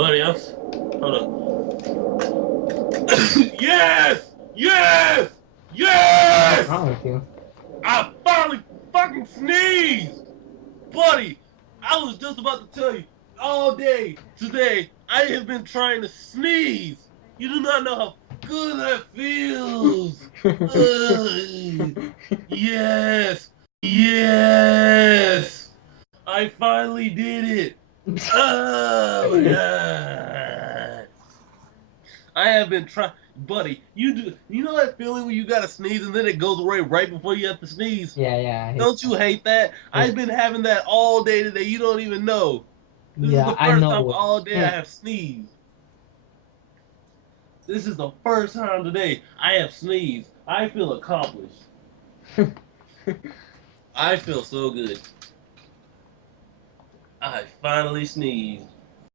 Buddy, hold up. Yes! Yes! What's Yes! wrong with you? I finally fucking sneezed! Buddy, I was just about to tell you, all day today, I have been trying to sneeze. You do not know how good that feels. Yes! Yes! I finally did it! Oh my god! I have been trying, buddy. You know that feeling when you gotta sneeze and then it goes away right before you have to sneeze? Yeah, yeah. I hate Don't you hate that? it. I've been having that all day today. You don't even know. This is Yeah, the I first time know. all day I And have sneezed. This is the first time today I have sneezed. I feel accomplished. I feel so good. I finally sneezed.